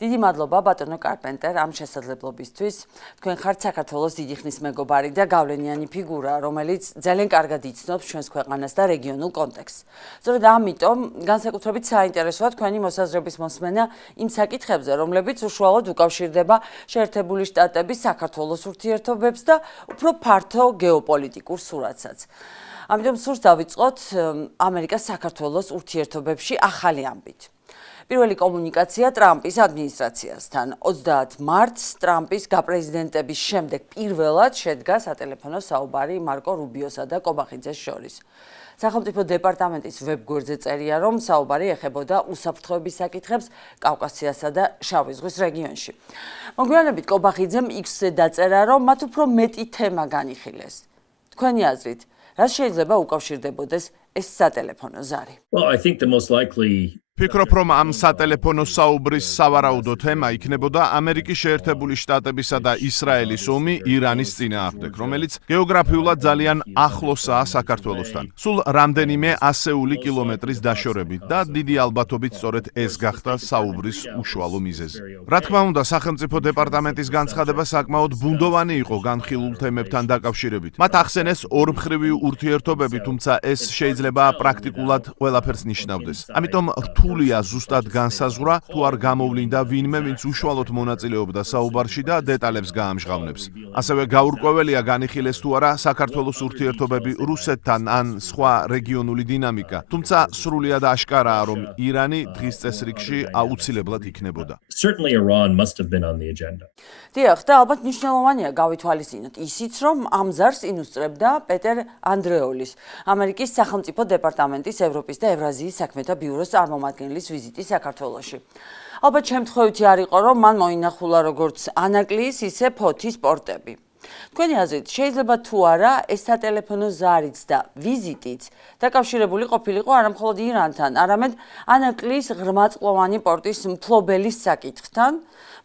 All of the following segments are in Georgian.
დიდი მადლობა ბატონო კარპენტერ ამ შესაძლებლობისთვის. თქვენ ხართ საქართველოს დიდი ხნის მეგობარი და გავლენიანი ფიგურა, რომელიც ძალიან კარგად იცნობს ჩვენს ქვეყანას და რეგიონულ კონტექსტს. სწორედ ამიტომ განსაკუთრებით საინტერესოა თქვენი მოსაზრების მოსმენა იმ საკითხებზე, რომლებიც უშუალოდ უკავშირდება შეერთებული შტატების საქართველოს ურთიერთობებს და უფრო ფართო გეოპოლიტიკურ სურათსაც. ამიტომ სურს დავიწყოთ ამერიკას საქართველოს ურთიერთობებში ახალი ამბით. პირველი კომუნიკაცია ტრამპის ადმინისტრაციასთან. 30 მარტს ტრამპის გაპრეზიდენტების შემდეგ პირველად შედგა სატელეფონო საუბარი მარკო რუბიოსა და კობახიძეს შორის. სახელმწიფო დეპარტამენტის ვებგვერდზე წერია, რომ საუბარი ეხებოდა უსაფრთხოების საკითხებს კავკასიასა და შავი ზღვის რეგიონში. მოგვიანებით კობახიძემ X-ზე დაწერა, რომ მათ უფრო მეტი თემა განიხილეს. თქვენი აზრით, რას შეიძლება უკავშირდებოდეს ეს სატელეფონო ზარი? Ფიქრობ, რომ ამ სატელეფონო საუბრის სავარაუდო თემა იქნებოდა ამერიკის შეერთებული შტატებისა და ისრაელის ომი ირანის წინააღმდეგ, რომელიც გეოგრაფიულად ძალიან ახლოსაა საქართველოსთან. სულ რამდენიმე ასეული კილომეტრის დაშორებით და დიდი ალბათობით სწორედ ეს გახდა საუბრის უშუალო მიზეზი. რა თქმა უნდა, სახელმწიფო დეპარტამენტის განცხადება საკმაოდ ბუნდოვანი იყო განხილულ თემებთან დაკავშირებით. მათ ახსენეს ორმხრივი ურთიერთობები, თუმცა ეს შეიძლება პრაქტიკულად ყველაფერს ნიშნავდეს. ამიტომ რთულია ზუსტად განსაზღვრა, თუ არ გამოვლინდა ვინმე, ვინც უშუალოდ მონაწილეობდა საუბარში და დეტალებს გაამჟღავნებს. ასევე გაურკვეველია განიხილეს თუ არა საქართველოს ურთიერთობები რუსეთთან ან სხვა რეგიონული დინამიკა. თუმცა სრულიად აშკარაა, რომ ირანი დღის წესრიგში აუცილებლად იქნებოდა. დიახ, და ალბათ მნიშვნელოვანია გავითვალისწინოთ ისიც, რომ ამ ზარს ინუსტრებდა პეტერ ანდრეოლის, ამერიკის სახელმწიფო დეპარტამენტის ევროპის და ევრაზიის საქმეთა ბიუროს წარმომადგენლის ვიზიტი საქართველოში. ალბათ შემთხვევითი არ იყო, რომ მან მოინახულა როგორც ანაკლიის, ისე ფოთის პორტები. თქვენი აზრით, შეიძლება თუ არა ეს სატელეფონო ზარიც და ვიზიტიც დაკავშირებული ყოფილიყო არა მხოლოდ ირანთან, არამედ ანაკლიის ღრმაწყლოვანი პორტის მფლობელის საკითხთან,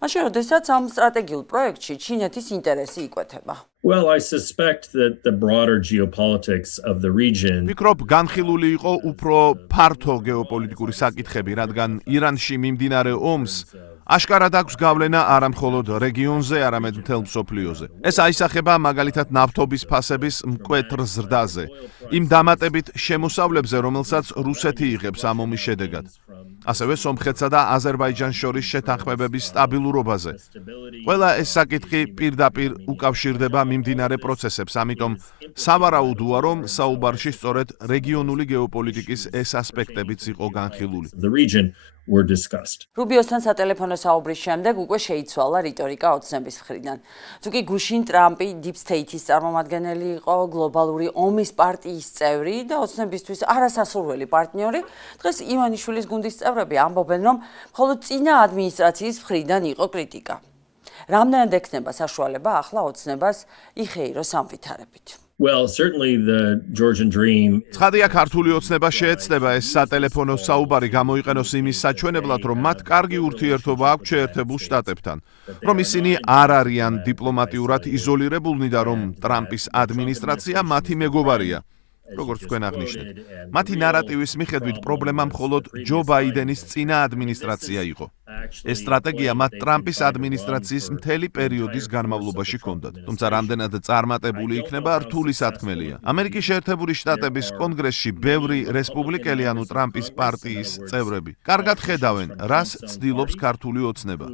მაშინ როდესაც ამ სტრატეგიულ პროექტში ჩინეთის ინტერესი იკვეთება. Ფიქრობ, განხილული იყო უფრო ფართო გეოპოლიტიკური საკითხები, რადგან ირანში მიმდინარე ომს აშკარად აქვს გავლენა არა მხოლოდ რეგიონზე, არამედ მთელ მსოფლიოზე. ეს აისახება მაგალითად ნავთობის ფასების მკვეთრ ზრდაზე, იმ დამატებით შემოსავლებზე, რომელსაც რუსეთი იღებს ამ ომის შედეგად. ასევე სომხეთსა და აზერბაიჯანს შორის შეთანხმებების სტაბილურობაზე. ყველა ეს საკითხი პირდაპირ უკავშირდება მიმდინარე პროცესებს, ამიტომ სავარაუდოა, რომ საუბარში სწორედ რეგიონული გეოპოლიტიკის ეს ასპექტებიც იყო განხილული. რუბიოსთან სატელეფონო საუბრის შემდეგ უკვე შეიცვალა რიტორიკა ოცნების მხრიდან. თუკი გუშინ ტრამპი Deep State-ის წარმომადგენელი იყო, გლობალური ომის პარტიის წევრი და ოცნებისთვის არასასურველი პარტნიორი, დღეს ივანიშვილის გუნდის წევრები ამბობენ, რომ მხოლოდ წინა ადმინისტრაციის მხრიდან იყო კრიტიკა. რამდენად ექნება საშუალება ახლა ოცნებას იხეიროს ამ ვითარებით? ცხადია, ქართული ოცნება შეეცდება ეს სატელეფონო საუბარი გამოიყენოს იმის საჩვენებლად, რომ მათ კარგი ურთიერთობა აქვს შეერთებულ შტატებთან, რომ ისინი არ არიან დიპლომატიურად იზოლირებულნი და რომ ტრამპის ადმინისტრაცია მათი მეგობარია. როგორც თქვენ აღნიშნეთ, მათი ნარატივის მიხედვით პრობლემა მხოლოდ ჯო ბაიდენის წინა ადმინისტრაცია იყო. ეს სტრატეგია მათ ტრამპის ადმინისტრაციის მთელი პერიოდის განმავლობაში ჰქონდათ. თუმცა რამდენად წარმატებული იქნება, რთული სათქმელია. ამერიკის შეერთებული შტატების კონგრესში ბევრი რესპუბლიკელი ანუ ტრამპის პარტიის წევრები კარგად ხედავენ, რას ცდილობს ქართული ოცნება.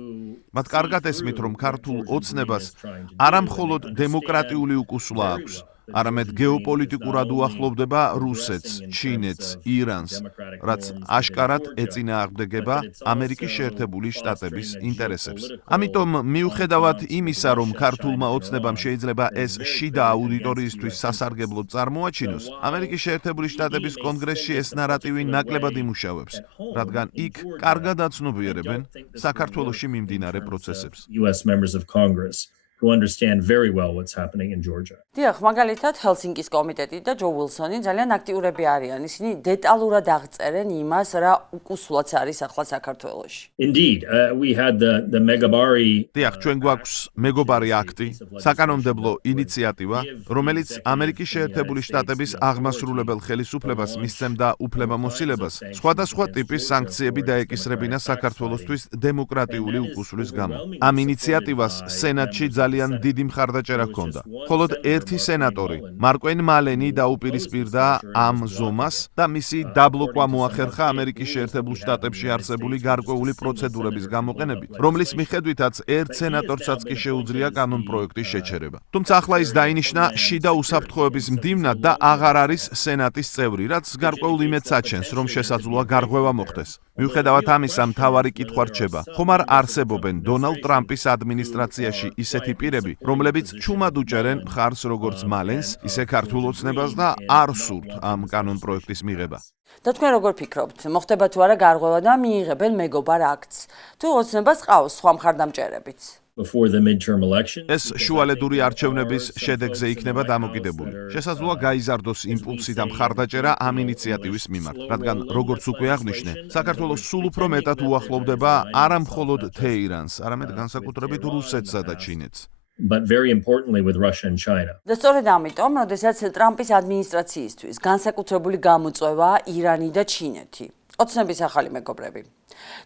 მათ კარგად ესმით, რომ ქართულ ოცნებას არა მხოლოდ დემოკრატიული უკუსვლა აქვს, არამედ გეოპოლიტიკურად უახლოვდება რუსეთს, ჩინეთს, ირანს, რაც აშკარად ეწინააღმდეგება ამერიკის შეერთებული შტატების ინტერესებს. ამიტომ მიუხედავად იმისა, რომ ქართულმა ოცნებამ შეიძლება ეს შიდა აუდიტორიისთვის სასარგებლოდ წარმოაჩინოს, ამერიკის შეერთებული შტატების კონგრესში ეს ნარატივი ნაკლებად იმუშავებს, რადგან იქ კარგად აცნობიერებენ საქართველოში მიმდინარე პროცესებს. who understand very well what's happening in Georgia. დიახ, მაგალითად, ჰელსინკის კომიტეტი და ჯო უილსონი ძალიან აქტიურები არიან. ისინი დეტალურად აღწერენ იმას, რა უკუსლაც არის ახლა საქართველოში. Indeed, we had the Megabari. დიახ, ჩვენ გვაქვს მეგობარი აქტი, საკანონმდებლო ინიციატივა, რომელიც ამერიკის შეერთებული შტატების აღმასრულებელ ხელისუფლებას მისცემდა უფლებამოსილებას სხვადასხვა ტიპის სანქციები დაეკისრებინა საქართველოსთვის დემოკრატიული უკუსვლის გამო. ამ ინიციატივას სენატში ძალიან დიდი მხარდაჭერა ჰქონდა. მხოლოდ ერთი სენატორი, მარკوين მალენი დაუპირისპირდა ამ ზომას და მისი დაბლოკვა მოახერხა ამერიკის შეერთებულ შტატებში არსებული გარკვეული პროცედურების გამოყენებით, რომლის მიხედვითაც ერთ სენატორსაც კი შეუძლია კანონპროექტის შეჩერება. თუმცა ახლა ის დაინიშნა შიდა უსაფრთხოების მდივნად და აღარ არის სენატის წევრი, რაც გარკვეულ იმედს აჩენს, რომ შესაძლოა გარღვევა მოხდეს. მიუხედავად ამისა, მთავარი კითხვა რჩება: ხომ არ არსებობენ დონალდ ტრამპის ადმინისტრაციაში ისეთი პირები, რომლებიც ჩუმად უჭერენ მხარს როგორც მალენს, ისე ქართულ ოცნებას და არ სურთ ამ კანონპროექტის მიღება? და თქვენ როგორ ფიქრობთ, მოხდება თუ არა გარღვევა და მიიღებენ მეგობარ აქტს? თუ ოცნებას ყავს სხვა მხარდამჭერებიც? Before the midterm election. ეს შუალედური არჩევნების შედეგზე იქნება დამოკიდებული. შესაძლოა გაიზარდოს იმპულსი და მხარდაჭერა ამ ინიციატივის მიმართ, რადგან როგორც უკვე აღნიშნე, საქართველოს სულ უფრო მეტად უახლოვდება არა მხოლოდ თეირანს, არამედ განსაკუთრებით რუსეთსა და ჩინეთს. But very importantly with Russia and China. და სწორედ ამიტომ, როდესაც ტრამპის ადმინისტრაციისთვის განსაკუთრებული გამოწვევაა ირანი და ჩინეთი. ოცნების ახალი მეგობრები.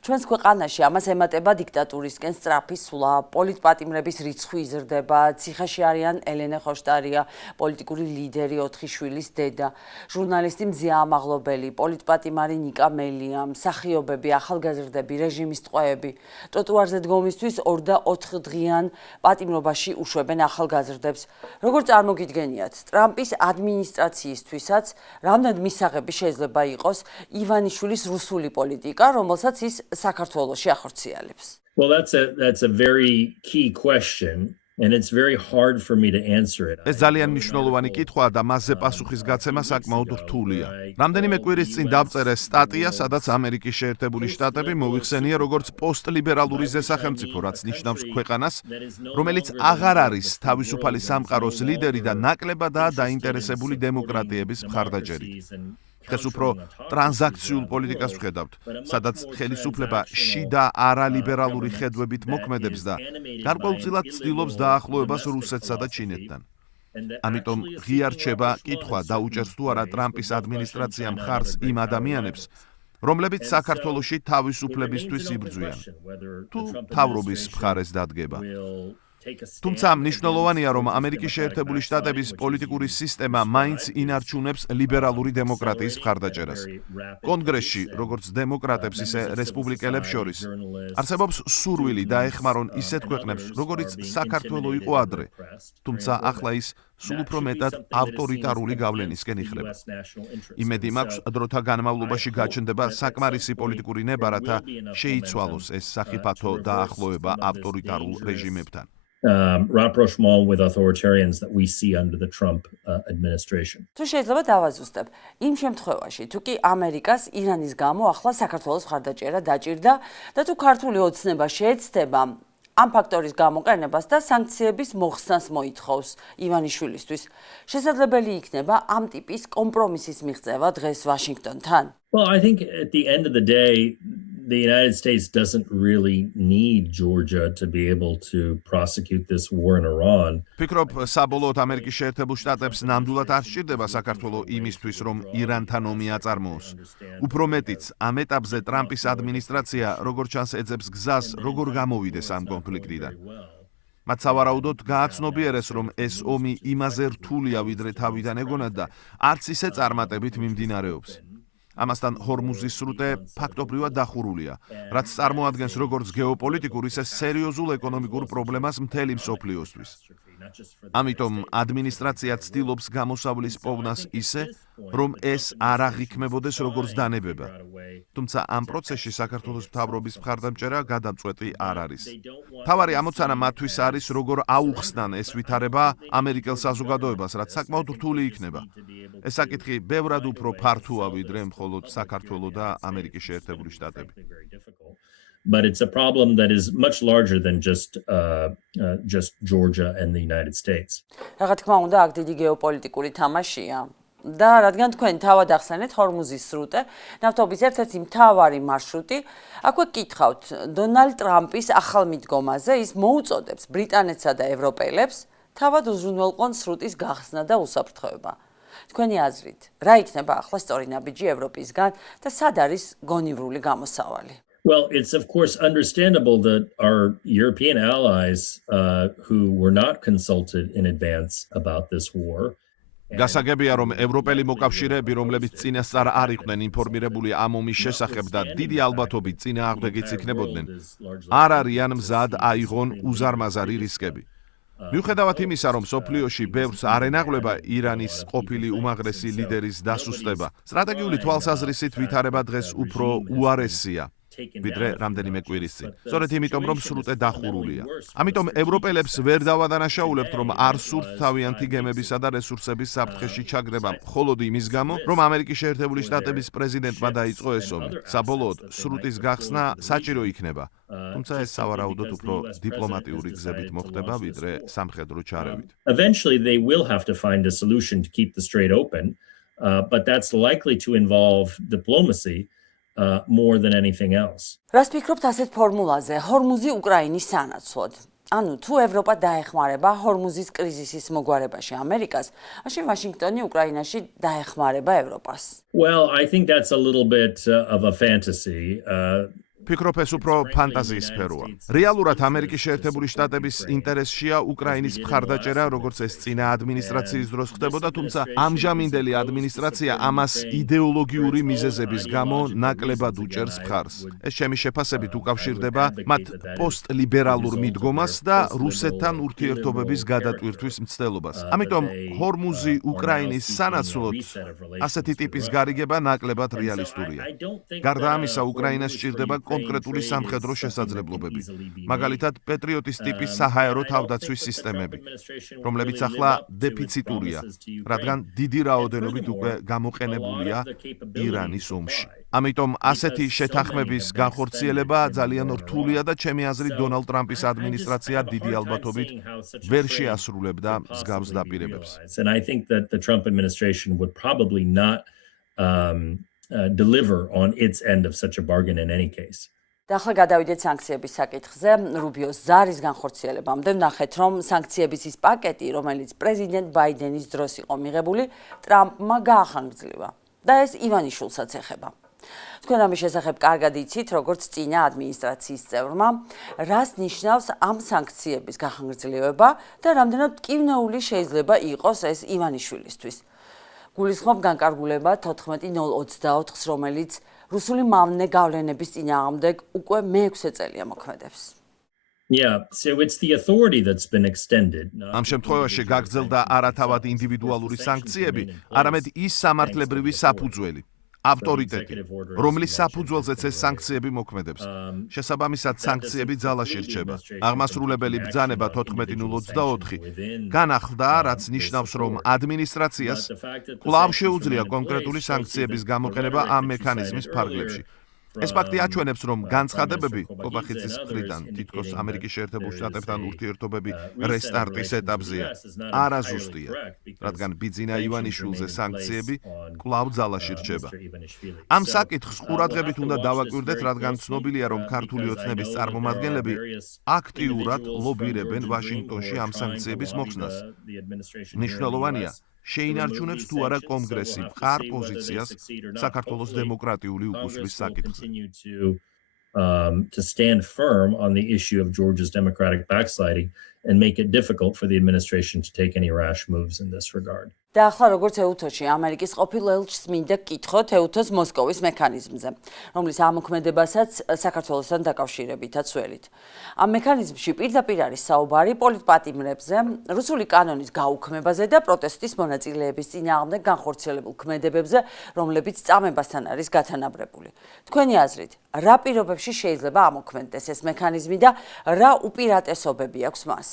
ჩვენს ქვეყანაში ამას ემატება დიქტატურისკენ სწრაფი სვლა, პოლიტპატიმრების რიცხვი იზრდება, ციხეში არიან ელენე ხოშტარია, პოლიტიკური ლიდერი 4 შვილის დედა, ჟურნალისტი მზია ამაღლობელი, პოლიტპატიმარი ნიკა მელია, მსახიობები, ახალგაზრდები, რეჟიმის ტყვეები, ტროტუარზე დგომისთვის 2 და 4 დღიან პატიმრობაში უშვებენ ახალგაზრდებს. როგორ წარმოგიდგენიათ, ტრამპის ადმინისტრაციისთვისაც რამდენად მისაღები შეიძლება იყოს ივანიშვილის რუსული პოლიტიკა, რომელსაც ის საქართველოში ახორციელებს? Well, that's a very key question. And it's very hard for me to answer it. ეს ძალიან მნიშვნელოვანი კითხვაა და მასზე პასუხის გაცემა საკმაოდ რთულია. რამდენიმე კვირის წინ დავწერე სტატია, სადაც ამერიკის შეერთებული შტატები მოიხსენია როგორც პოსტლიბერალური ზესახელმწიფო, რაც ნიშნავს ქვეყანას, რომელიც აღარ არის თავისუფალი სამყაროს ლიდერი და ნაკლებადაა დაინტერესებული დემოკრატიების მხარდაჭერით. დღეს უფრო ტრანზაქციულ პოლიტიკას ვხედავთ, სადაც ხელისუფლება შიდა არალიბერალური ხედვებით მოქმედებს და გარკვეულწილად ცდილობს დაახლოებას რუსეთსა და ჩინეთთან. ამიტომ ღია რჩება კითხვა, დაუჭერს თუ არა ტრამპის ადმინისტრაცია მხარს იმ ადამიანებს, რომლებიც საქართველოში თავისუფლებისთვის იბრძვიან, თუ თავრობის მხარეს დადგება. თუმცა მნიშვნელოვანია, რომ ამერიკის შეერთებული შტატების პოლიტიკური სისტემა მაინც ინარჩუნებს ლიბერალური დემოკრატიის მხარდაჭერას. კონგრესში, როგორც დემოკრატებს, ისე რესპუბლიკელებს შორის, არსებობს სურვილი დაეხმარონ ისეთ ქვეყნებს, როგორიც საქართველო იყო ადრე. თუმცა ახლა ის სულ უფრო მეტად ავტორიტარული გავლენისკენ იხლება. იმედი მაქვს, დროთა განმავლობაში გაჩნდება საკმარისი პოლიტიკური ნება, რათა შეიცვალოს ეს სახიფათო დაახლოება ავტორიტარულ რეჟიმებთან. Rapprochement with authoritarians that we see under the Trump administration. თუ შეიძლება დავაზუსტებ, იმ შემთხვევაში, თუ კი ამერიკას ირანის გამო ახლა საქართველოს მხარდაჭერა დაჭირდა და თუ ქართული ოცნება შეეცდება ამ ფაქტორის გამოყენებას და სანქციების მოხსნას მოითხოვს ივანიშვილისთვის, შესაძლებელი იქნება ამ ტიპის კომპრომისის მიღწევა დღეს ვაშინგტონთან? Well, I think at the end of the day, the United States doesn't really need Georgia to be able to prosecute this war in Iran. ფიქრობ, საბოლოოდ ამერიკის შეერთებულ შტატებს ნამდვილად არ სჭირდება საქართველო იმისთვის, რომ ირანთან ომი აწარმოოს. უფრო მეტიც, ამ ეტაპზე ტრამპის ადმინისტრაცია, როგორც ჩანს, ეძებს გზას, როგორ გამოვიდეს ამ კონფლიქტიდან. მათ სავარაუდოდ გააცნობიერეს, რომ ეს ომი იმაზე რთულია, ვიდრე თავიდან ეგონათ და არც ისე წარმატებით მიმდინარეობს. ამასთან ჰორმუზის სრუტე ფაქტობრივად დახურულია, რაც წარმოადგენს როგორც გეოპოლიტიკურ, ისე სერიოზულ ეკონომიკურ პრობლემას მთელი მსოფლიოსთვის. ამიტომ ადმინისტრაცია ცდილობს გამოსავლის პოვნას ისე, რომ ეს არ აღიქმებოდეს როგორც დანებება. თუმცა ამ პროცესში საქართველოს მთავრობის მხარდამჭერა გადამწყვეტი არ არის. თავარი ამოცანა მათთვის არის, როგორ აუხსნან ეს ვითარება ამერიკელ საზოგადოებას, რაც საკმაოდ რთული იქნება. ეს საკითხი ბევრად უფრო ფართოა, ვიდრე მხოლოდ საქართველო და ამერიკის შეერთებული შტატები. But it's a problem that is much larger than just Georgia and the United States. რა თქმა უნდა, აქ დიდი გეოპოლიტიკური თამაშია. და რადგან თქვენ თავად ახსენეთ ჰორმუზის სრუტე, ნავთობის ერთ-ერთი მთავარი მარშრუტი, აქვე გკითხავთ დონალდ ტრამპის ახალ მიდგომაზე, ის მოუწოდებს ბრიტანეთსა და ევროპელებს თავად უზრუნველყონ სრუტის გახსნა და უსაფრთხოება. თქვენი აზრით, რა იქნება ახლა სწორი ნაბიჯი ევროპისგან და სად არის გონივრული გამოსავალი? Well, it's of course understandable that our European allies who were not consulted in advance about this war გასაგებია, რომ ევროპელი მოკავშირეები, რომლებიც წინასწარ არ იყვნენ ინფორმირებული ამ ომის შესახებ და დიდი ალბათობით წინააღმდეგიც იქნებოდნენ, არ არიან მზად აიღონ უზარმაზარი რისკები. მიუხედავად იმისა, რომ სოფლიოში ბევრს არ ენაღვლება ირანის ყოფილი უმაღრესი ლიდერის დასუსტება, სტრატეგიული თვალსაზრისით ვითარება დღეს უფრო უარესია. ვიდრე რამდენიმე კვირის წინ. სწორედ იმიტომ, რომ სრუტე დახურულია. ამიტომ ევროპელებს ვერ დავადანაშაულებთ, რომ არ სურთ თავიანთი გემებისა და რესურსების საფრთხეში ჩაგდება, მხოლოდ იმის გამო, რომ ამერიკის შეერთებული შტატების პრეზიდენტმა დაიწყო ეს ომი. საბოლოოდ, სრუტის გახსნა საჭირო იქნება. თუმცა ეს სავარაუდოდ უფრო დიპლომატიური გზებით მოხდება, ვიდრე სამხედრო ჩარევით. Eventually they will have to find a solution to keep the strait open, but that's likely to involve diplomacy. More than anything else. რას ფიქრობთ ასეთ ფორმულაზე, ჰორმუზი უკრაინის სანაცვლოდ? ანუ თუ ევროპა დაეხმარება ჰორმუზის კრიზისის მოგვარებაში ამერიკას, მაშინ ვაშინგტონი უკრაინაში დაეხმარება ევროპას. Well, I think that's a little bit of a fantasy. ფიქრობ ეს უფრო ფანტაზიის სფეროა. რეალურად ამერიკის შეერთებული შტატების ინტერესშია უკრაინის მხარდაჭერა, როგორც ეს წინა ადმინისტრაციის დროს ხდებოდა, თუმცა ამჟამინდელი ადმინისტრაცია ამას იდეოლოგიური მიზეზების გამო ნაკლებად უჭერს მხარს. ეს ჩემი შეფასებით უკავშირდება მათ პოსტლიბერალურ მიდგომას და რუსეთთან ურთიერთობების გადატვირთვის მცდელობას. ამიტომ ჰორმუზი უკრაინის სანაცვლოდ ასეთი ტიპის გარიგება ნაკლებად რეალისტურია. გარდა ამისა, უკრაინას სჭირდება კონკრეტული სამხედრო შესაძლებლობები, მაგალითად პეტრიოტის ტიპის საჰაერო თავდაცვის სისტემები, რომლებიც ახლა დეფიციტურია, რადგან დიდი რაოდენობით უკვე გამოყენებულია ირანის ომში. ამიტომ ასეთი შეთანხმების განხორციელება ძალიან რთულია და ჩემი აზრით დონალდ ტრამპის ადმინისტრაცია დიდი ალბათობით ვერ შეასრულებდა მსგავს დაპირებებს. And I think that the Trump administration would probably not deliver on its end of such a bargain in any case. და ახლა გადავიდეთ სანქციების საკითხზე. რუბიოს ზარის განხორციელებამდე ვნახეთ, რომ სანქციების ის პაკეტი, რომელიც პრეზიდენტ ბაიდენის დროს იყო მიღებული, ტრამპმა გაახანგრძლივა და ეს ივანიშვილსაც ეხება. თქვენ ამის შესახებ კარგად იცით, როგორც წინა ადმინისტრაციის წევრმა, რას ნიშნავს ამ სანქციების გახანგრძლივება და რამდენად მტკივნეული შეიძლება იყოს ეს ივანიშვილისთვის. გულისხმობ განკარგულება 14.024-ს, რომელიც რუსული მავნე გავლენების წინააღმდეგ უკვე მე-6 წელია მოქმედებს. Yeah, so it's the authority that's been extended. ამ შემთხვევაში გაგრძელდა არათავად ინდივიდუალური სანქციები, არამედ ის სამართლებრივი საფუძველი, ავტორიტეტი, რომლის საფუძველზეც ეს სანქციები მოქმედებს. შესაბამისად, სანქციები ძალაში რჩება. აღმასრულებელი ბრძანება 14.024 განახლდა, რაც ნიშნავს, რომ ადმინისტრაციას კვლავ შეუძლია კონკრეტული სანქციების გამოყენება ამ მექანიზმის ფარგლებში. ეს ფაქტი აჩვენებს, რომ განცხადებები კობახიცის მხრიდან თითქოს ამერიკის შეერთებულ შტატებთან ურთიერთობები რესტარტის ეტაპზეა, არაზუსტია, რადგან ბიძინა ივანიშვილზე სანქციები კვლავ ძალაში რჩება. ამ საკითხს ყურადღებით უნდა დავაკვირდეთ, რადგან ცნობილია, რომ ქართული ოცნების წარმომადგენლები აქტიურად ლობირებენ ვაშინგტონში ამ სანქციების მოხსნას. მნიშვნელოვანია, შეინარჩუნებს თუ არა კონგრესი მყარ პოზიციას საქართველოს დემოკრატიული უკუსვლის საკითხზე. To stand firm on the issue of Georgia's democratic backsliding and make it difficult for the administration to take any rash moves in this regard. და ახლა როგორც ეუთოში ამერიკის ყოფილ ელჩს მინდა გკითხოთ ეუთოს მოსკოვის მექანიზმზე, რომლის ამოქმედებასაც საქართველოსთან დაკავშირებითაც ველით. ამ მექანიზმში პირდაპირ არის საუბარი პოლიტპატიმრებზე, რუსული კანონის გაუქმებაზე და პროტესტის მონაწილეების წინააღმდეგ განხორციელებულ ქმედებებზე, რომლებიც წამებასთან არის გათანაბრებული. თქვენი აზრით, რა პირობებში შეიძლება ამოქმედდეს ეს მექანიზმი და რა უპირატესობები აქვს მას?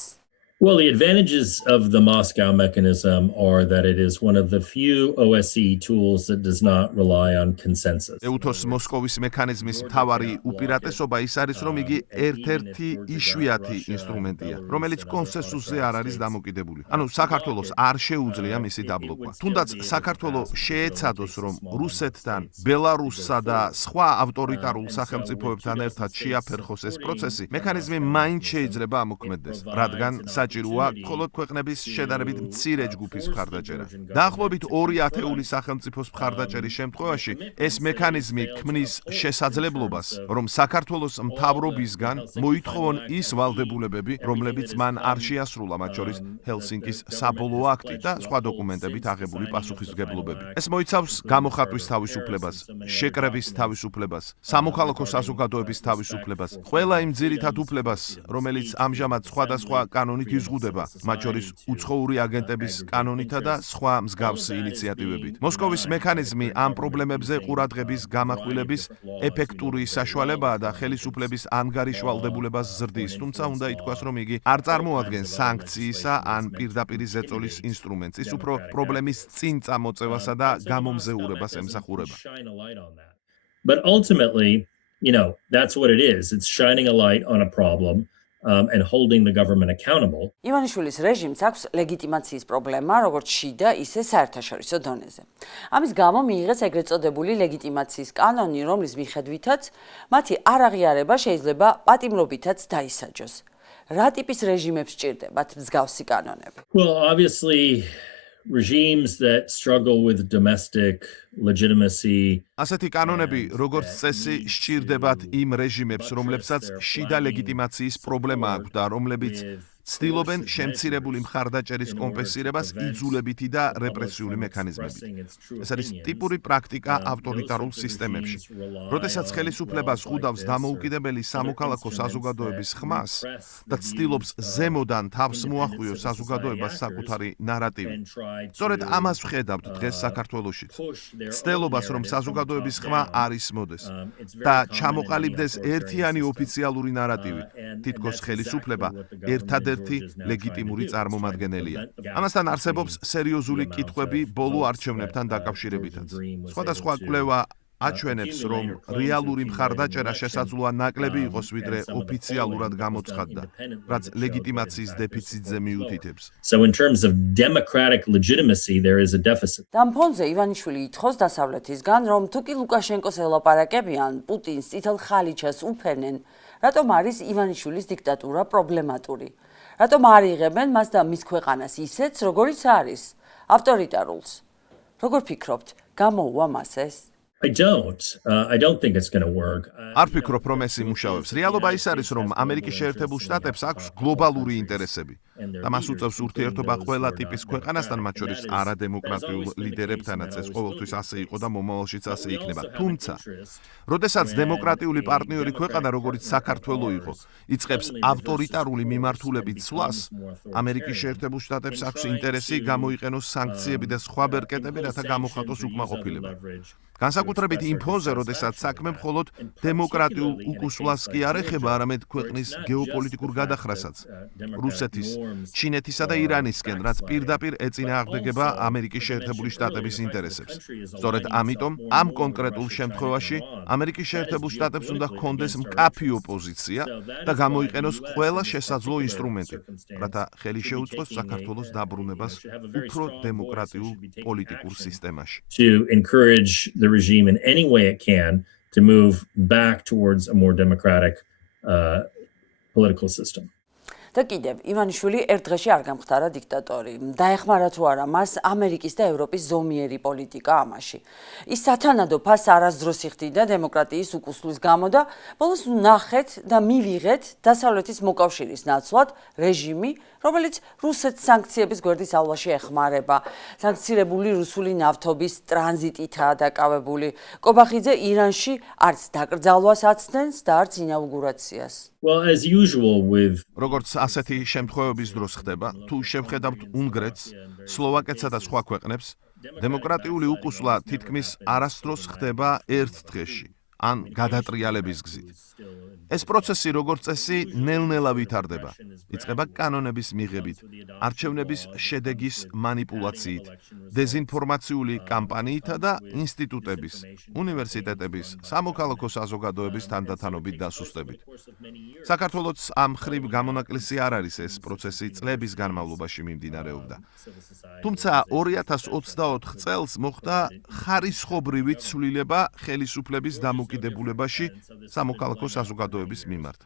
Well, the advantages of the Moscow mechanism are that it is one of the few OSCE tools that does not rely on consensus. ეუთოს მოსკოვის მექანიზმის მთავარი უპირატესობა ის არის, რომ იგი ერთ-ერთი იშვიათი ინსტრუმენტია, რომელიც კონსენსუსზე არ არის დამოკიდებული. ანუ საქართველოს არ შეუძლია მისი დაბლოკვა. თუნდაც საქართველოს შეეცადოს, რომ რუსეთთან, ბელარუსსა და სხვა ავტორიტარულ სახელმწიფოებთან ერთად შეაფერხოს ეს პროცესი, მექანიზმი მაინც შეიძლება ამოქმედდეს, რადგან საჭიროა მხოლოდ ქვეყნების შედარებით მცირე ჯგუფის მხარდაჭერა. დაახლოებით 2 ათეული სახელმწიფოს მხარდაჭერის შემთხვევაში ეს მექანიზმი ქმნის შესაძლებლობას, რომ საქართველოს მთავრობისგან მოითხოვონ ის ვალდებულებები, რომლებიც მან არ შეასრულა, მათ შორის ჰელსინკის საბოლოო აქტი და სხვა დოკუმენტებით აღებული პასუხისმგებლობები. ეს მოიცავს გამოხატვის თავისუფლებას, შეკრების თავისუფლებას, სამოქალაქო საზოგადოების თავისუფლებას, ყველა იმ ძირითად უფლებას, რომელიც ამჟამად სხვადასხვა კანონით იზღუდება, მათ შორის უცხოური აგენტების კანონითა და სხვა მსგავსი ინიციატივებით. მოსკოვის მექანიზმი ამ პრობლემებზე ყურადღების გამახვილების ეფექტური საშუალებაა და ხელისუფლების ანგარიშვალდებულებას ზრდის, თუმცა უნდა ითქვას, რომ იგი არ წარმოადგენს სანქციისა ან პირდაპირი ზეწოლის ინსტრუმენტს, ის უფრო პრობლემის წინ წამოწევასა და გამომზეურებას ემსახურება. But ultimately, that's what it is. It's shining a light on a problem. And holding the government accountable. ივანიშვილის რეჟიმს აქვს ლეგიტიმაციის პრობლემა, როგორც შიდა, ისე საერთაშორისო დონეზე. ამის გამო მიიღეს ეგრეთ წოდებული ლეგიტიმაციის კანონი, რომლის მიხედვითაც მათი არაღიარება შეიძლება პატიმრობითაც დაისაჯოს. რა ტიპის რეჟიმებს სჭირდებათ მსგავსი კანონები? Well, obviously regimes that struggle with domestic legitimacy. ასეთი კანონები, როგორც წესი, სჭირდებათ იმ რეჟიმებს, რომლებსაც შიდა ლეგიტიმაციის პრობლემა აქვს და რომლებიც ცდილობენ შემცირებული მხარდაჭერის კომპენსირებას იძულებითი და რეპრესიული მექანიზმებით. ეს არის ტიპური პრაქტიკა ავტორიტარულ სისტემებში. როდესაც ხელისუფლებას ხვდავს დამოუკიდებელი სამოქალაქო საზოგადოების ხმას და ცდილობს ზემოდან თავს მოახვიოს საზოგადოებას საკუთარი ნარატივი. სწორედ ამას ვხედავთ დღეს საქართველოშიც. ცდილობას, რომ საზოგადოების ხმა არ ისმოდეს და ჩამოყალიბდეს ერთიანი ოფიციალური ნარატივი, თითქოს ხელისუფლება ერთადერთი ლეგიტიმური წარმომადგენელია. ამასთან არსებობს სერიოზული კითხვები ბოლო არჩევნებთან დაკავშირებითაც. სხვადასხვა კვლევა აჩვენებს, რომ რეალური მხარდაჭერა შესაძლოა ნაკლები იყოს, ვიდრე ოფიციალურად გამოცხადდა, რაც ლეგიტიმაციის დეფიციტზე მიუთითებს. So in terms of democratic legitimacy, there is a deficit. და ამ ფონზე ივანიშვილი ითხოვს დასავლეთისგან, რომ თუ კი ლუკაშენკოს ელაპარაკებიან, პუტინს წითელ ხალიჩას უფენენ, რატომ არის ივანიშვილის დიქტატურა პრობლემატური? რატომ არ იღებენ მას და მის ქვეყანას ისეც, როგორიც არის, ავტორიტარულს? როგორ ფიქრობთ, გამოუვა მას ეს? I don't think it's going to work. არ ფიქრობ, რომ ეს იმუშავებს. რეალობა ის არის, რომ ამერიკის შეერთებულ შტატებს აქვს გლობალური ინტერესები და მას უწევს ურთიერთობა ყველა ტიპის ქვეყანასთან, მათ შორის არადემოკრატიულ ლიდერებთანაც. ეს ყოველთვის ასე იყო და მომავალშიც ასე იქნება. თუმცა, როდესაც დემოკრატიული პარტნიორი ქვეყანა, როგორც საქართველო იყო, იწყებს ავტორიტარული მიმართულებით სვლას, ამერიკის შეერთებულ შტატებს აქვს ინტერესი გამოიყენოს სანქციები და სხვა ბერკეტები, რათა გამოხატოს უკმაყოფილება. განსაკუთრებით იმ ფონზე, როდესაც საქმე მხოლოდ დემოკრატიულ უკუსვლას კი არ ეხება, არამედ ქვეყნის გეოპოლიტიკურ გადახრასაც, რუსეთის, ჩინეთისა და ირანისკენ, რაც პირდაპირ ეწინააღმდეგება ამერიკის შეერთებული შტატების ინტერესებს. სწორედ ამიტომ, ამ კონკრეტულ შემთხვევაში, ამერიკის შეერთებულ შტატებს უნდა ჰქონდეს მკაფიო ოპოზიცია და გამოიყენოს ყველა შესაძლო ინსტრუმენტი, რათა ხელი შეუწყოს საქართველოს დაბრუნებას უფრო დემოკრატიულ პოლიტიკურ სისტემაში. To encourage the regime in any way it can to move back towards a more democratic political system. და კიდევ ივანიშვილი ერთ დღეში არ გამხდარა დიქტატორი. დაეხმარა თუ არა მას ამერიკის და ევროპის ზომიერი პოლიტიკა ამაში. ის სათანადო ფასს არასდროს იხდიდა დემოკრატიის უკუსლის გამო და ბოლოს ნახეთ და მივიღეთ დასავლეთის მოკავშირის ნაცვლად რეჟიმი, რომელიც რუსეთს სანქციების გვერდის ავლაში ეხმარება. სანქცირებული რუსული ნავთობის ტრანზიტითაა დაკავებული. კობახიძე ირანში არც დაკრძალვას აცდენს და არც ინაუგურაციას. Well, as usual with როგორც ასეთი შემთხვევების დროს ხდება, თუ შევხედავთ უნგრეთს, სლოვაკეთსა და სხვა ქვეყნებს, დემოკრატიული უკუსლა თითქმის არასდროს ხდება ერთ დღეში, ან გადატრიალების გზით. ეს პროცესი როგორც წესი ნელ-ნელა ვითარდება. იწყება კანონების მიღებით, არჩევნების შედეგის მანიპულაციით, დეზინფორმაციული კამპანიითა და ინსტიტუტების, უნივერსიტეტების, სამოქალაქო საზოგადოების თანდათანობით დასუსტებით. საქართველოც ამ ხრივ გამონაკლისი არ არის ეს პროცესი წლების განმავლობაში მიმდინარეობდა. თუმცა 2024 წელს მოხდა ხარისხობრივი ცვლილება ხელისუფლების დამოკიდებულებაში სამოქალაქო საზოგადოების მიმართ.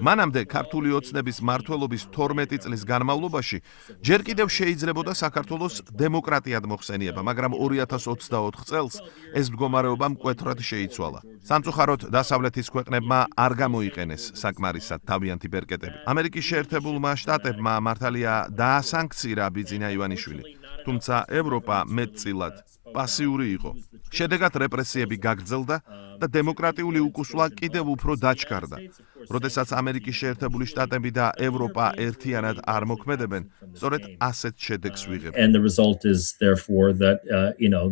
მანამდე ქართული ოცნების მმართველობის 12 წლის განმავლობაში ჯერ კიდევ შეიძლებოდა საქართველოს დემოკრატიად მოხსენება, მაგრამ 2024 წელს ეს მდგომარეობა მკვეთრად შეიცვალა. სამწუხაროდ დასავლეთის ქვეყნებმა არ გამოიყენეს საკმარისად თავიანთი ბერკეტები. ამერიკის შეერთებულმა შტატებმა მართალია დაასანქცირა ბიძინა ივანიშვილი, თუმცა ევროპა მეტწილად პასიური იყო. შედეგად რეპრესიები გაგრძელდა და დემოკრატიული უკუსლა კიდევ უფრო დაჩქარდა. როდესაც ამერიკის შეერთებული შტატები და ევროპა ერთიანად არ მოქმედებენ, სწორედ ასეთ შედეგს ვიღებთ. and the result is therefore that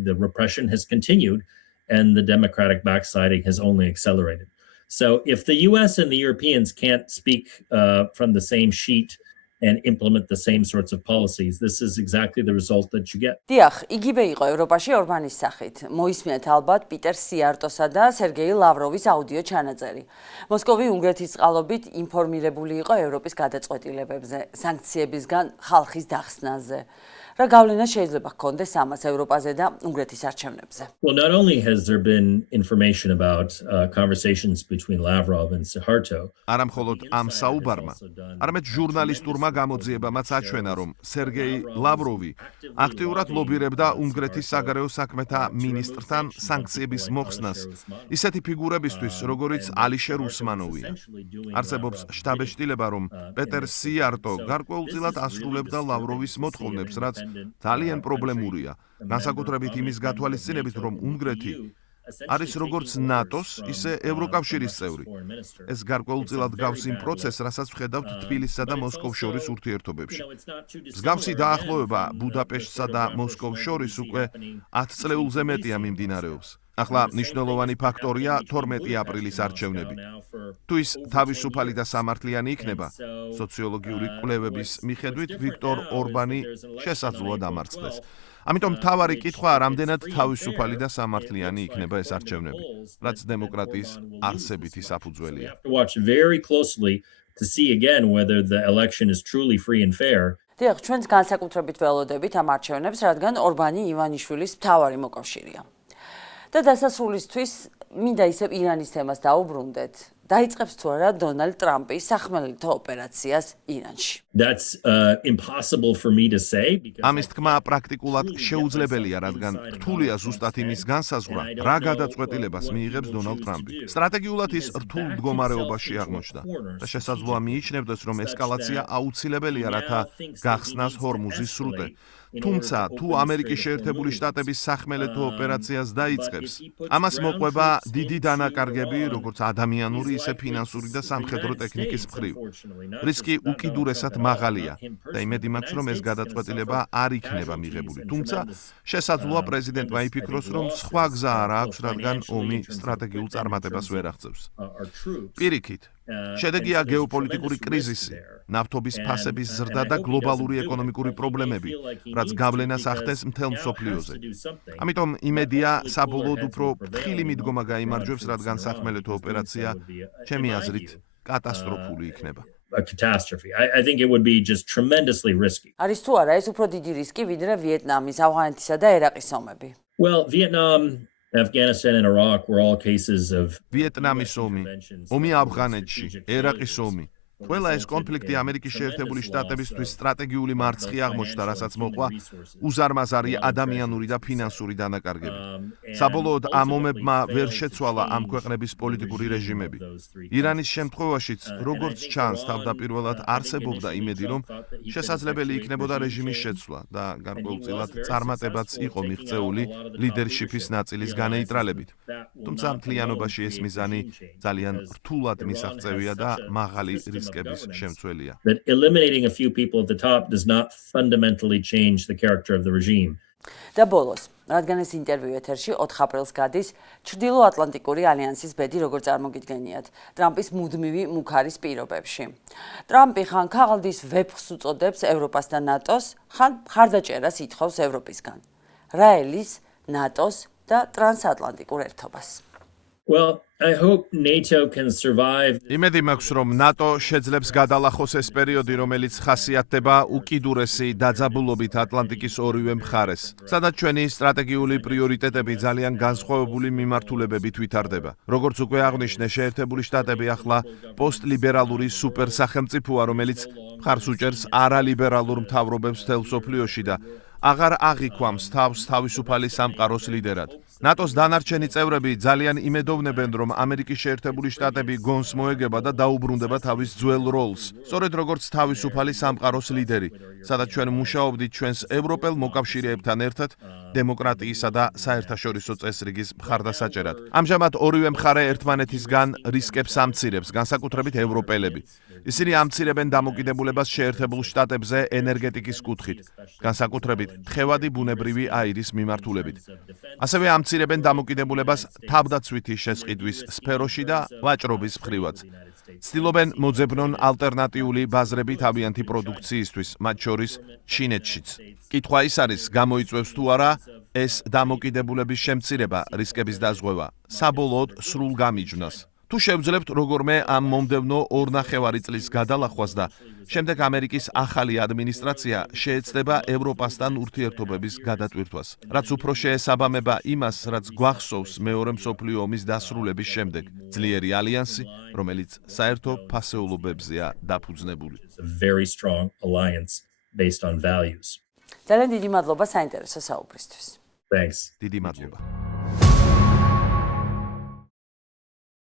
the repression has continued and the democratic backsliding has only accelerated. So if the US and the Europeans can't speak from the same sheet and implement the same sorts of policies, this is exactly the result that you get. დიახ, იგივე იყო ევროპაში ორბანის სახით. მოისმინეთ ალბათ პიტერ სიარტოსა და სერგეი ლავროვის აუდიო ჩანაწერი. მოსკოვი უნგრეთის წყალობით ინფორმირებული იყო ევროპის გადაწყვეტილებებზე, სანქციებისგან ხალხის დახსნაზე. რა გავლენა შეიძლება ჰქონდეს ამას ევროპაზე და უნგრეთის არჩევნებზე? Well, not only has there been information about conversations between Lavrov and Suharto, არა მხოლოდ ამ საუბარმა, არამედ ჟურნალისტურმა გამოძიებამაც აჩვენა, რომ სერგეი ლავროვი აქტიურად ლობირებდა უნგრეთის საგარეო საქმეთა მინისტრთან სანქციების მოხსნას ისეთი ფიგურებისთვის, როგორიც ალიშერ უსმანოვია. არსებობს შტაბ-ეშტილება, რომ პეტერ სიარტო გარკვეულწილად ასრულებდა ლავროვის მოთხოვნებს, რაც ძალიან პრობლემურია, განსაკუთრებით იმის გათვალისწინებით, რომ უნგრეთი არის როგორც ნატოს, ისე ევროკავშირის წევრი. ეს გარკვეულწილად გავს იმ პროცესს, რასაც ვხედავთ თბილისსა და მოსკოვს შორის ურთიერთობებში. მსგავსი დაახლოება ბუდაპეშტსა და მოსკოვს შორის უკვე 10 წლეულზე მეტია მიმდინარეობს. ახლა მნიშვნელოვანი ფაქტორია 12 აპრილის არჩევნები. თუ ის თავისუფალი და სამართლიანი იქნება, სოციოლოგიური კვლევების მიხედვით ვიქტორ ორბანი შესაძლოა დამარცხდეს. ამიტომ მთავარი კითხვაა, რამდენად თავისუფალი და სამართლიანი იქნება ეს არჩევნები, რაც დემოკრატიის არსებითი საფუძველია. watch very closely to see again whether the election is truly free and fair. დიახ, ჩვენც განსაკუთრებით ველოდებით ამ არჩევნებს, რადგან ორბანი ივანიშვილის მთავარი მოკავშირეა. და დასასრულისთვის მინდა ისევ ირანის თემას დაუბრუნდეთ. დაიწყებს თუ არა დონალდ ტრამპი სახმელეთო ოპერაციას ირანში. That's impossible for me to say because ამის თქმა პრაქტიკულად შეუძლებელია, რადგან რთულია ზუსტად იმის განსაზღვრა, რა გადაწყვეტილებას მიიღებს დონალდ ტრამპი. სტრატეგიულად ის რთულ მდგომარეობაში აღმოჩნდა და შესაძლოა მიიჩნევდეს, რომ ესკალაცია აუცილებელია, რათა გახსნას ჰორმუზის სრუტე. თუმცა, თუ ამერიკის შეერთებული შტატების სახმელეთო ოპერაციას დაიწყებს, ამას მოყვება დიდი დანაკარგები, როგორც ადამიანური, ისე ფინანსური და სამხედრო ტექნიკის მხრივ. რისკი უკიდურესად მაღალია და იმედი მაქვს, რომ ეს გადაწყვეტილება არ იქნება მიღებული. თუმცა, შესაძლოა პრეზიდენტმა იფიქროს, რომ სხვა გზა არ აქვს, რადგან ომი სტრატეგიულ წარმატებას ვერ აღწევს. პირიქით, შედეგია გეოპოლიტიკური კრიზისი, ნავთობის ფასების ზრდა და გლობალური ეკონომიკური პრობლემები, რაც გავლენას ახდენს მთელ მსოფლიოზე. ამიტომ იმედია, საბოლოოდ უფრო ფრთხილი მიდგომა გაიმარჯვებს, რადგან სახმელეთო ოპერაცია, ჩემი აზრით, კატასტროფული იქნება. a catastrophe. I think it would be just tremendously risky. არის თუ არა ეს უფრო დიდი რისკი, ვიდრე ვიეტნამის, ავღანეთისა და ერაყის ომები? Well, Vietnam, Afghanistan and Iraq were all cases of ვიეტნამის ომი, ომი ავღანეთში, ერაყის ომი, ყველა ეს კონფლიქტი ამერიკის შეერთებული შტატებისთვის სტრატეგიული მარცხი აღმოჩნდა, რასაც მოყვა უზარმაზარი ადამიანური და ფინანსური დანაკარგები. საბოლოოდ ამ ომებმა ვერ შეცვალა ამ ქვეყნების პოლიტიკური რეჟიმები. ირანის შემთხვევაშიც, როგორც ჩანს, თავდაპირველად არსებობდა იმედი, რომ შესაძლებელი იქნებოდა რეჟიმის შეცვლა და გარკვეულწილად წარმატებაც იყო მიღწეული ლიდერშიპის ნაწილის განეიტრალებით. თუმცა მთლიანობაში ეს მიზანი ძალიან რთულად მისაღწევია და მაღალი რისკების შემცველია. That eliminating a few people at the top does not fundamentally change the character of the regime. და ბოლოს, რადგან ეს ინტერვიუ ეთერში 4 აპრილს გადის, ჩრდილოატლანტიკური ალიანსის ბედი როგორ წარმოგიდგენიათ ტრამპის მუდმივი მუქარის პირობებში. ტრამპი ხან ქაღალდის ვეფხს უწოდებს ევროპას და ნატოს, ხან მხარდაჭერას ითხოვს ევროპისგან. რა ელის ნატოს და ტრანსატლანტიკურ ერთობას. Well, I hope NATO can survive. იმედი მაქვს, რომ ნატო შეძლებს გადალახოს ეს პერიოდი, რომელიც ხასიათდება უკიდურესი დაძაბულობით ატლანტიკის ორივე მხარეს, სადაც ჩვენი სტრატეგიული პრიორიტეტები ძალიან განსხვავებული მიმართულებებით ვითარდება. როგორც უკვე აღნიშნე, შეერთებული შტატები ახლა პოსტლიბერალური სუპერსახელმწიფოა, რომელიც მხარს უჭერს არალიბერალურ მთავრობებს მთელ მსოფლიოში და აღარ აღიქვამს თავს თავისუფალი სამყაროს ლიდერად. ნატოს დანარჩენი წევრები ძალიან იმედოვნებენ, რომ ამერიკის შეერთებული შტატები გონს მოეგება და დაუბრუნდება თავის ძველ როლს, სწორედ როგორც თავისუფალი სამყაროს ლიდერი, სადაც ჩვენ მუშაობდით ჩვენს ევროპელ მოკავშირეებთან ერთად დემოკრატიისა და საერთაშორისო წესრიგის მხარდასაჭერად. ამჟამად ორივე მხარე ერთმანეთისგან რისკებს ამცირებს, განსაკუთრებით ევროპელები. ისინი ამცირებენ დამოკიდებულებას შეერთებულ შტატებზე ენერგეტიკის კუთხით, განსაკუთრებით თხევადი ბუნებრივი აირის მიმართულებით. ასევე ამცირებენ დამოკიდებულებას თავდაცვითი შესყიდვის სფეროში და ვაჭრობის მხრივაც. ცდილობენ მოძებნონ ალტერნატიული ბაზრები თავიანთი პროდუქციისთვის, მათ შორის ჩინეთშიც. კითხვა ის არის, გამოიწვევს თუ არა ეს დამოკიდებულების შემცირება რისკების დაზღვევა საბოლოოდ სრულ გამიჯვნას. თუ შევძლებთ როგორმე ამ მომდევნო 2.5 წლის გადალახვას და შემდეგ ამერიკის ახალი ადმინისტრაცია შეეცდება ევროპასთან ურთიერთობების გადატვირთვას, რაც უფრო შეესაბამება იმას, რაც გვახსოვს მეორე მსოფლიო ომის დასრულების შემდეგ, ძლიერი ალიანსი, რომელიც საერთო ფასეულობებზეა დაფუძნებული. Very strong alliance based on values. ძალიან დიდი მადლობა საინტერესო საუბრისთვის. Thanks. დიდი მადლობა.